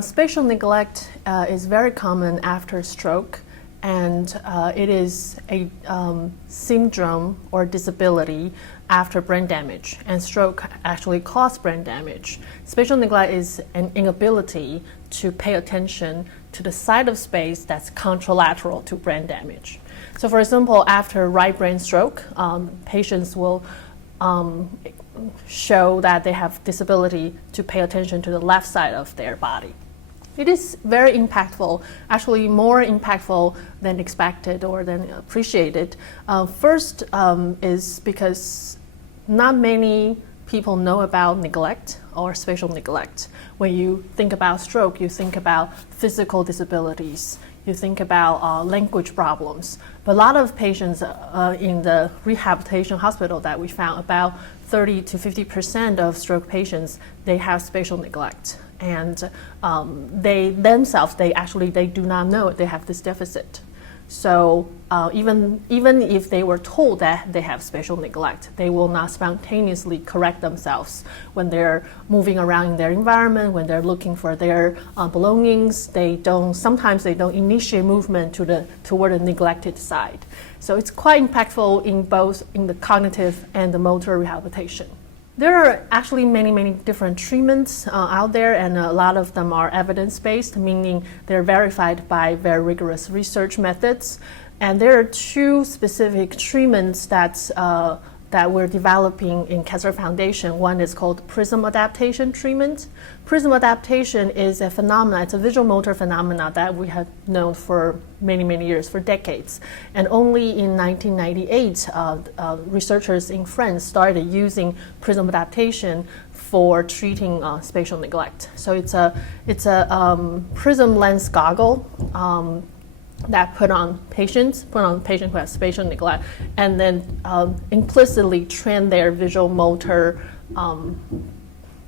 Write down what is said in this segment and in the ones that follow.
Spatial neglect is very common after stroke, and it is a syndrome or disability after brain damage, and stroke actually causes brain damage. Spatial neglect is an inability to pay attention to the side of space that's contralateral to brain damage. So for example, after right brain stroke, patients will show that they have disability to pay attention to the left side of their body. It is very impactful, actually more impactful than expected or than appreciated. First is because not many people know about neglect or spatial neglect. When you think about stroke, you think about physical disabilities, you think about language problems. But a lot of patients in the rehabilitation hospital that we found, about 30 to 50% of stroke patients, they have spatial neglect. And they themselves, they do not know they have this deficit. So even if they were told that they have spatial neglect, they will not spontaneously correct themselves when they're moving around in their environment, when they're looking for their belongings. Sometimes they don't initiate movement toward the neglected side. So it's quite impactful in both in the cognitive and the motor rehabilitation. There are actually many different treatments out there, and a lot of them are evidence-based, meaning they're verified by very rigorous research methods. And there are two specific treatments that we're developing in Kessler Foundation. One is called prism adaptation treatment. Prism adaptation is a phenomenon, it's a visual motor phenomena that we have known for many years, for decades. And only in 1998, researchers in France started using prism adaptation for treating spatial neglect. So it's a prism lens goggle that put on patients who have spatial neglect, and then implicitly train their visual motor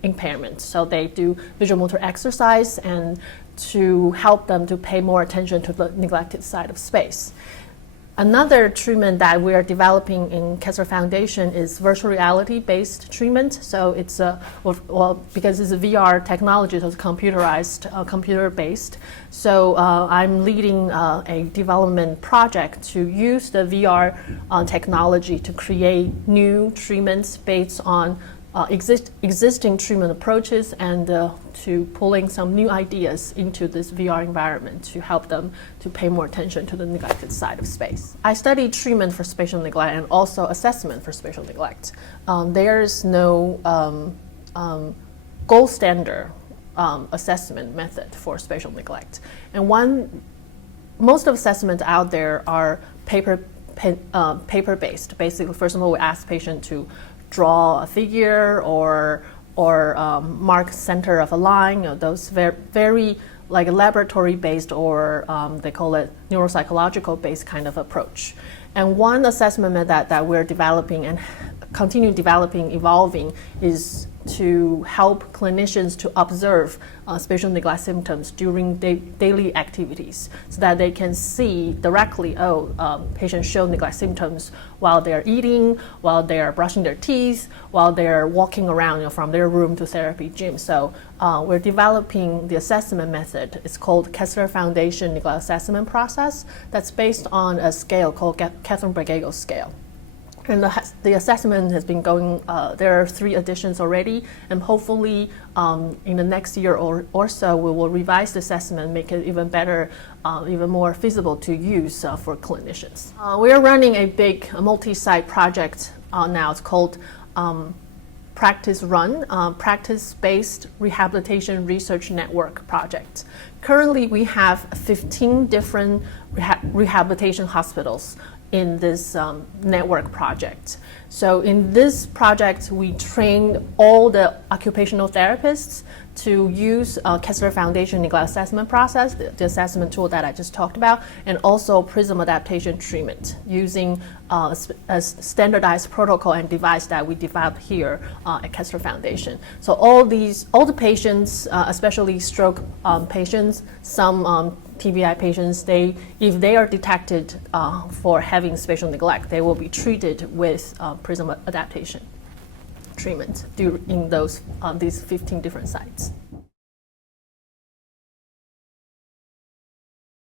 impairment. So they do visual motor exercise and to help them to pay more attention to the neglected side of space. Another treatment that we are developing in Kessler Foundation is virtual reality-based treatment. So it's because it's a VR technology, so it's computerized, computer-based. So I'm leading a development project to use the VR technology to create new treatments based on existing treatment approaches, and to pulling some new ideas into this VR environment to help them to pay more attention to the neglected side of space. I studied treatment for spatial neglect and also assessment for spatial neglect. There's no gold standard assessment method for spatial neglect. And most of assessments out there are paper-based. Basically, first of all, we ask patients to draw a figure or mark center of a line. Those very like laboratory-based or they call it neuropsychological-based kind of approach. And one assessment method that we're developing and continue developing, evolving, is to help clinicians to observe spatial neglect symptoms during daily activities, so that they can see directly, patients show neglect symptoms while they're eating, while they're brushing their teeth, while they're walking around from their room to therapy gym. So we're developing the assessment method. It's called Kessler Foundation Neglect Assessment Process, that's based on a scale called Catherine-Breguet scale. And the assessment has been going, there are 3 editions already, and hopefully in the next year or so, we will revise the assessment, make it even better, even more feasible to use for clinicians. We are running a big multi-site project now. It's called Practice Run, Practice-Based Rehabilitation Research Network Project. Currently, we have 15 different rehabilitation hospitals in this network project. So in this project, we trained all the occupational therapists to use Kessler Foundation neglect assessment process, the assessment tool that I just talked about, and also prism adaptation treatment using a standardized protocol and device that we developed here at Kessler Foundation. So all the patients, especially stroke patients, some TBI patients, if they are detected for having spatial neglect, they will be treated with prism adaptation treatment in these 15 different sites.